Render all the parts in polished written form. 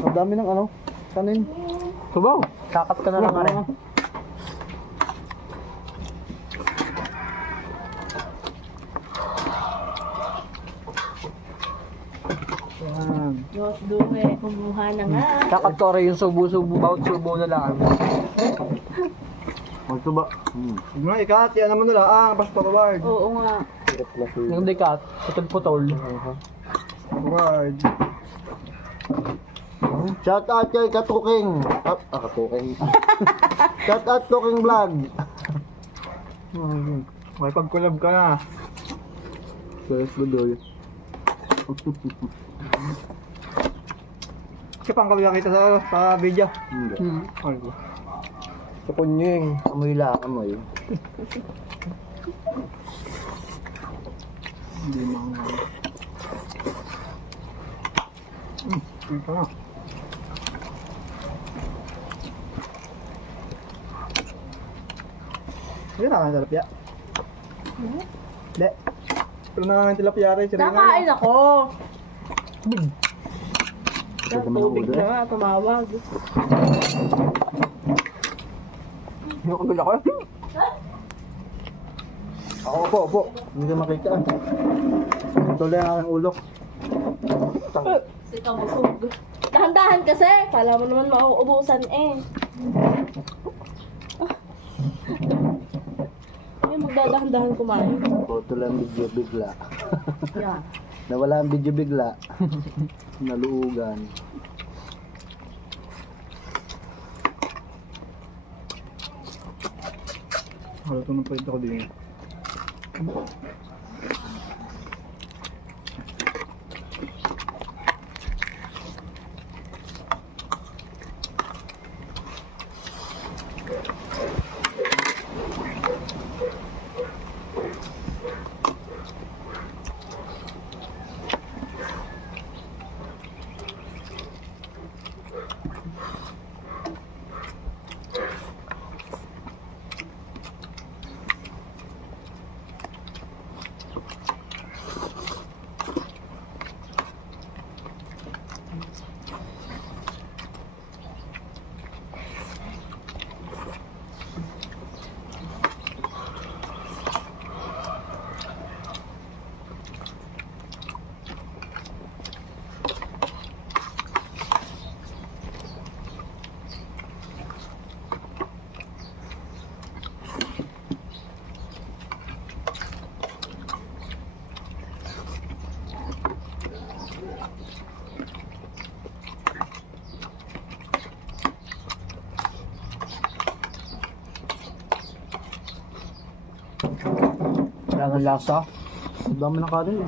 Ang dami ng ano, kanin. Sabaw. Kakat ka na lang rin. Yan. Diyos dume, kumuha na nga. Kakat ko rin yung subo-subo, bawat subo na lang. Magtuba. Nga, ikat. Yan naman nila. Basta forward. Oo nga. Yung dekat, putol-putol. Forward. Shout out kay Katuking. Katuking. Shout out Tuking Vlog. May pag-collab ka na. Yes, Budoy. Kasi pang kami nakita sa video. Hindi. Sa kunyeng. Amoy lang, amoy. Hindi mga... Ito na. Hindi na kami tilapia. Hindi. Pero na kami tilapia rin. Nakain ako. Tubig na nga, tumawag. Yung kabila ko. Ako, opo. Hindi ka makita. Ito lang ang aking ulo. Kasi kabusog. Dahan-dahan kasi. Kala mo naman mauubusan eh. Ay, magdadahan-dahan kumain. Ito lang video bigla. Yeah. Nawala ang video bigla. Naluugan. Ito ng point ako din. Wala ng lasa. Ang dami ng kanin.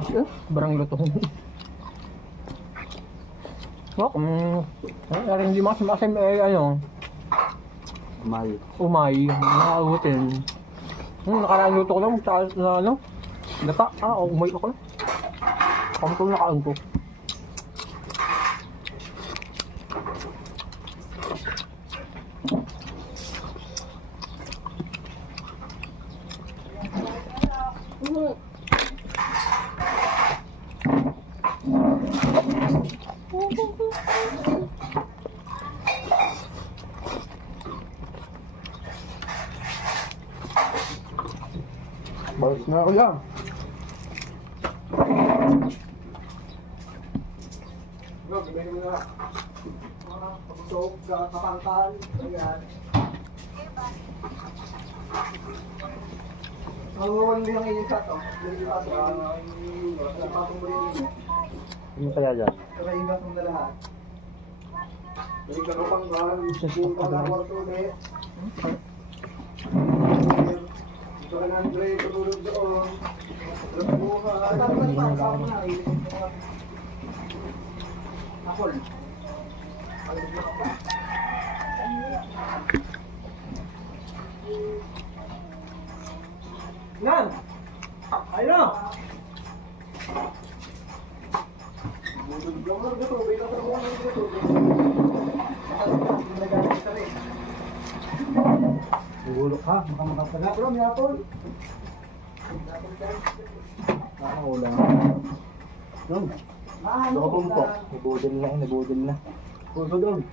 Barang luto. Hindi masim ano, Mal. umay, nakaabutin. Nakaraan luto ko lang, sa ano, gata, umay ako lang. Kung ito nakaan ko. Balas na ako yan. Gamitin mo na. Pagusok, kapangkal. Ayan. Ang wali ang inyong sato. Ano kaya dyan? Kakaingat mo na lahat. May kapangkal. Punta na kwarto ulit. Ito ka ng Andre, tutulog doon. Akol. Yan! Ayun! Gulok ha, baka makapala. Pero may apol. Parang ulang. Yun. Nakapong po. Nabudol na. Puso doon.